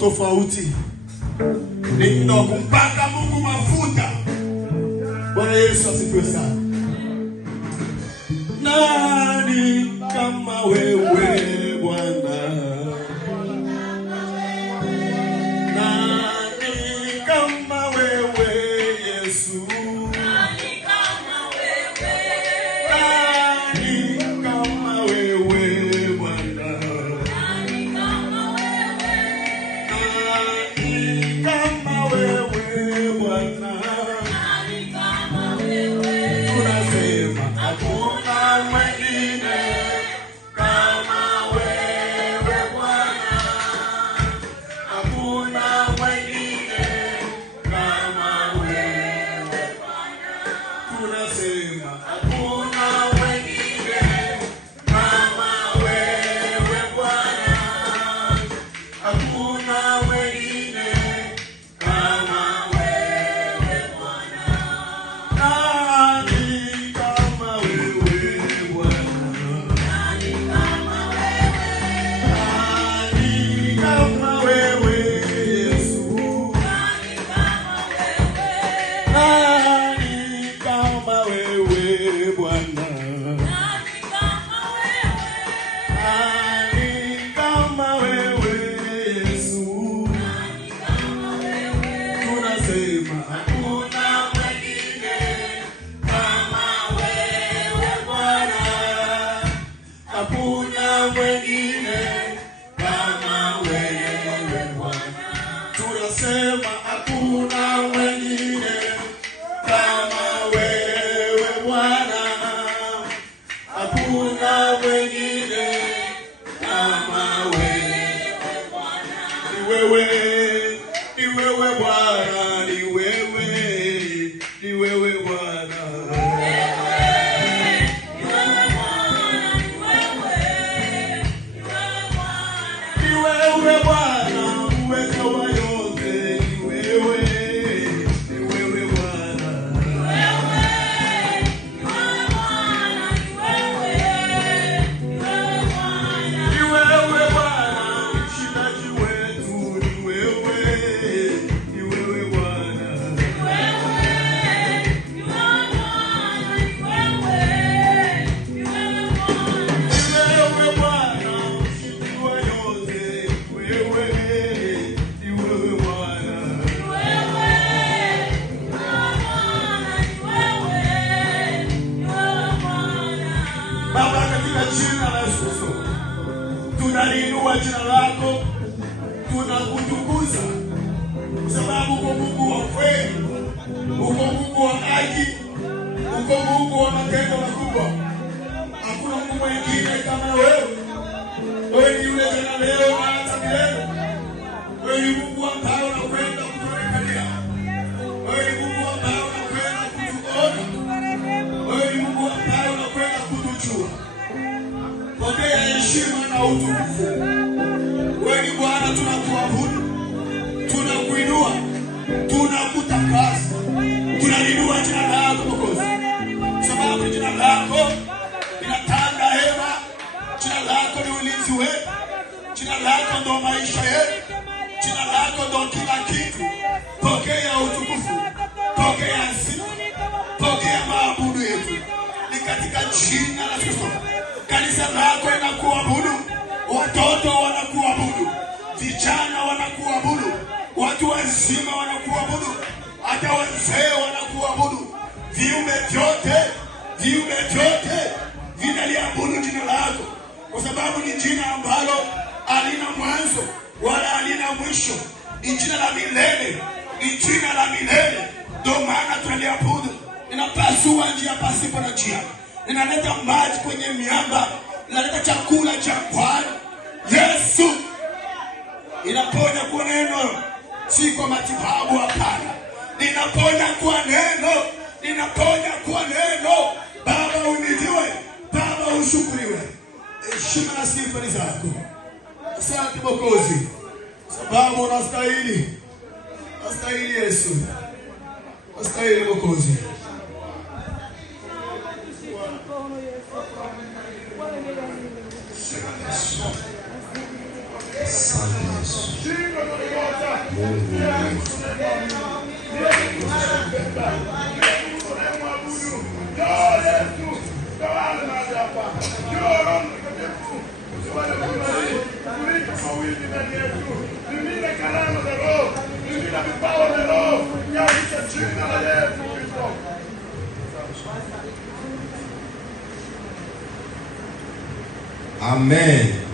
Tofauti ndio kumpaka Mungu mafuta. Bwana Yesu asifiwe sana. Nani kama wewe Bwana? Nani kama wewe Yesu? Nani kama wewe? Nani kama wewe Bwana? Nani kama wewe? Kama wewe Bwana, nani kama wewe? Tunasema hakuna mwingine kama wewe Bwana, hakuna mwingine kama wewe Bwana. Tunasema hakuna mwingine kama wewe Bwana, hakuna mwingine. Bwana jina lako, tunakutukuza kwa sababu uko Mungu wa kweli, uko Mungu wa haki, uko Mungu wa matendo makubwa. Hakuna Mungu mwingine kama wewe. Wewe ni yule jana, leo na hata milele. Wewe ni Mungu ambaye unakwenda kutuonekania. Wewe ni Mungu ambaye unakwenda kutuona. Wewe ni Mungu ambaye unakwenda kutujua. Pokea heshima na utukufu. Wewe ni Bwana, tunakuabudu, tunakuinua, tunakutakasa, tunainua jina lako Mwokozi, sababu jina lako linatanda hema, jina lako ni ulinzi wetu, jina lako ndo maisha yetu, jina lako ndo kila kitu. Pokea utukufu, pokea sifa, pokea maabudu yetu, ni katika jina la Kristo. Kanisa lako linakuabudu, watoto wanakuabudu, vijana wanakuabudu, watu wazima wanakuabudu, hata wazee wanakuabudu. Viumbe vyote vinaliabudu jina lako, kwa sababu ni jina ambalo halina mwanzo wala halina mwisho. Ni jina la milele, ni jina la milele. Ndio maana tunaliabudu. Linapasua njia pasipo na njia, linaleta maji kwenye miamba, linaleta chakula jangwani. Yesu, inaponya kwa neno, si kwa matibabu, hapana. Ninaponya kwa neno, ninaponya kwa neno. Baba unidiwe, Baba ushukuriwe. Heshima na sifa ni zako. Asante Mwokozi, sababu unastahili. Unastahili Yesu, unastahili Mwokozi. Amen.